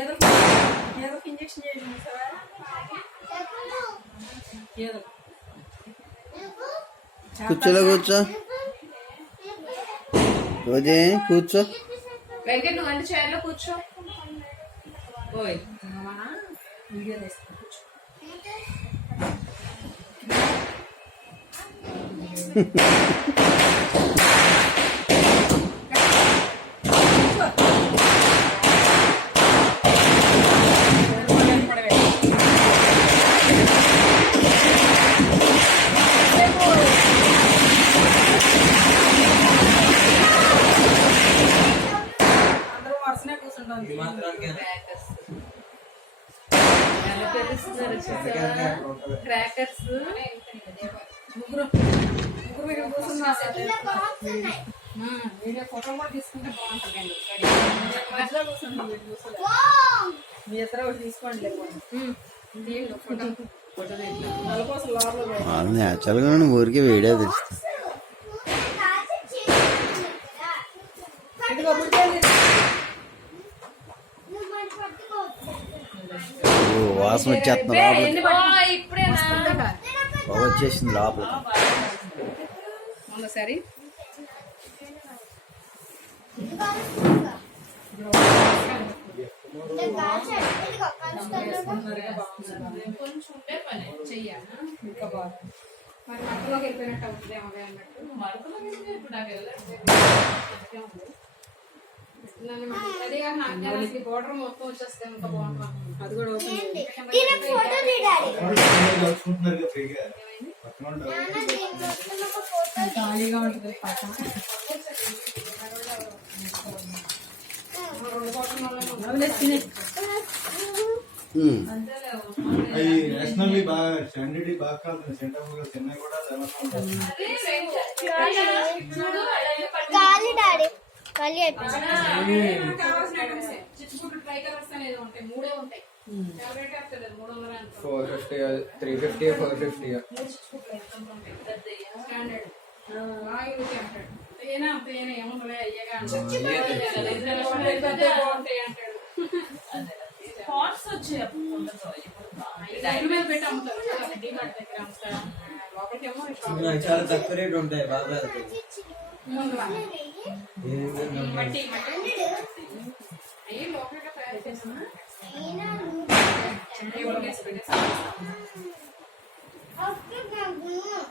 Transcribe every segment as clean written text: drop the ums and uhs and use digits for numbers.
ఏదో ఇంజక్షన్ చేయండి సార్. కూర్చోలో కూర్చో రోజే కూర్చో. వెంకట్ నువ్వు అంటే చైర్లో కూర్చో. ఓయ్ వీడియో తీస్తా కూర్చో. క్రాకర్స్ ముగ్గురు వీడియో ఫోటో కూడా తీసుకుంటే బాగుంటుంది. మీ ఇద్దరు ఒకటి తీసుకోండి. నేచురల్గా ఊరికి వేడే తెలుస్తుంది. వాసన వచ్చేస్తుంది వచ్చేసింది లోపల. సరే చెయ్యాలి ఇంకా బాగా మరి మరకలోకి వెళ్ళిపోయినట్టు అవుతుంది అవి అన్నట్టు. బోర్డర్ మొత్తం వచ్చేస్తే ఇంకా బాగుంటుంది. అది కూడా ఖాళీగా ఉంటుంది. చిచ్చుకుట్టు ట్రై కలర్స్ అనేది ఉంటాయి, మూడే ఉంటాయి. 450 350 450 స్టాండర్డ్ ఏముంటుంది అయ్యగా అంటాడు. మీద పెట్టి అమ్ముతారు దగ్గర అమ్ముతారు. లోపలికేమో చాలా తక్కువ రేట్ ఉంటాయి బాగా. మట్టి అయ్యి లోపలిగా తయారు చేస్తున్నా.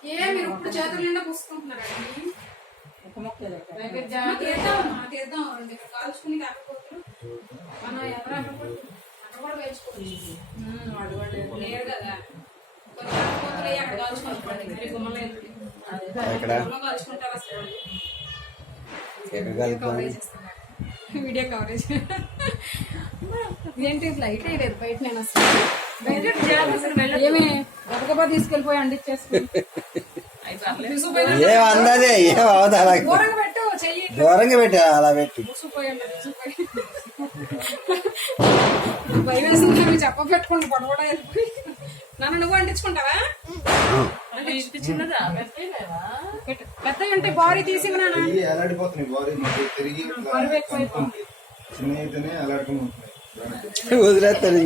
మీరు ఇప్పుడు చేతుల నిండా పూసుకుంటున్నారండి. తీద్దాం రెండు ఇక్కడ కాల్చుకుని కాకపోతే మనం ఎవరు అక్కడ కూడా వేసుకోవచ్చు. వాడు లేరు కదా కొన్ని కాకపోతే అక్కడ కాల్చుకోవాలి. గుమ్మలో కాల్చుకుంటారు అసలు. వీడియో కవరేజ్ ఏంటి లైట్ అయ్యలేదు బయట. నేను అసలు ఏమి గబగబా తీసుకెళ్ళిపోయి అండిచ్చేసుకుని దూరంగా పెట్టి అలా పెట్టి భయం వేసింది. చెప్ప పెట్టుకుంటా పడవడా వెళ్ళిపోయి. నన్ను నువ్వు అంటించుకుంటావా? పెద్దవి ఉంటాయి. బారీ తీసి వదిలేస్తాను.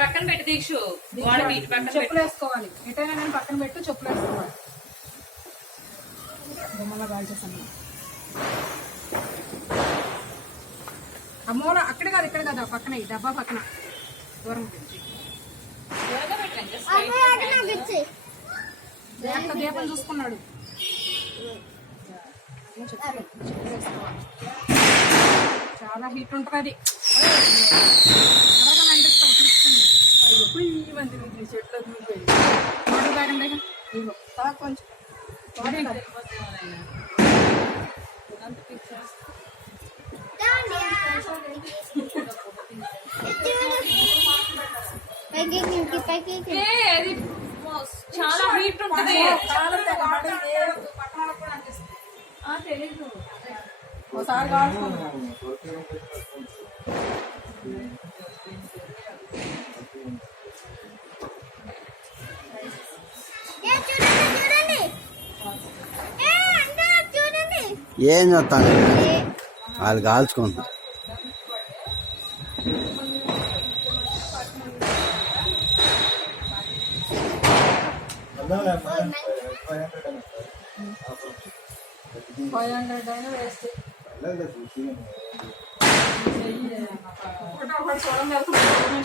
పక్కన పెట్టి దీక్షు చెప్పులు వేసుకోవాలి. ఎటైనా కానీ పక్కన పెట్టు చెప్పులు వేసుకోవాలి. బొమ్మలా బాగా చేసాను. ఆ మూల అక్కడ కాదు ఇక్కడ కాదు పక్కన ఈ డబ్బా పక్కన దూరం దీపం చూసుకున్నాడు. చాలా హీట్ ఉంటుంది అది. ఎవరికైనా అంటిస్తావు చూసుకున్నాడు. చెట్లో దూరిపోయింది. వాటర్ బ్యాగ్ అంటే కొంచెం చాలా హీట్ ఉంటుంది. తెలీదు ఒకసారి కావాల్సుకుంటున్నాను. ఏం చూస్తాను వాళ్ళు కాల్చుకుంటారు.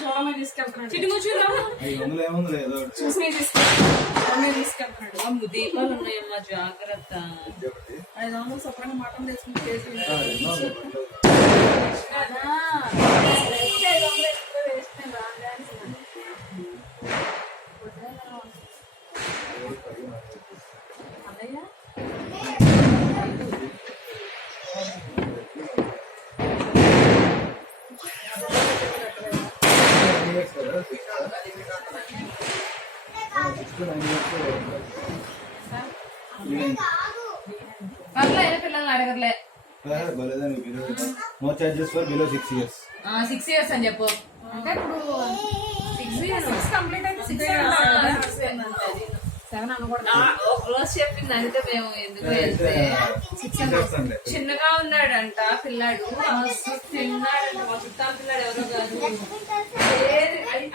చూడమే తీసుకెళ్తున్నాడు. చిటి చూసి తీసుకెళ్తున్నాడు. అమ్ము దీపాలు ఉన్నాయమ్మా, జాగ్రత్త. 500 శుభ్రంగా మటన్ తెచ్చుకుని చేసి పిల్లల్ని అడగర్లే. No charges for below 6 years. 6 years అని చెప్పు. అంటే ఇప్పుడు 6 years కంప్లీట్ అయితే 6 years 7 అనకూడదు. ఒక రోజు చెప్పింది అంటే మేము ఎందుకు వెళ్తే చిన్నగా ఉన్నాడంట పిల్లాడు, తిన్నాడంట. మా చుట్టాల పిల్లాడు ఎవరో కాదు,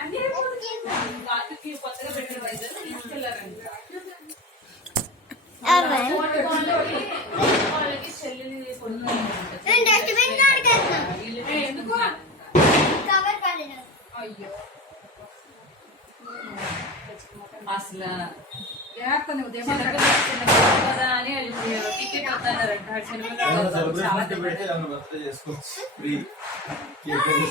అన్ని కార్తీకి కొత్తగా పెట్టిన వైద్యులు తీసుకెళ్లారంట. వాళ్ళకి చెల్లిని ఎందుకు అయ్యో అసలు ఏడుతుంది ఉదయం కదా అని టికెట్ అవుతారంట. Celebrate చేసుకోవచ్చు. Free.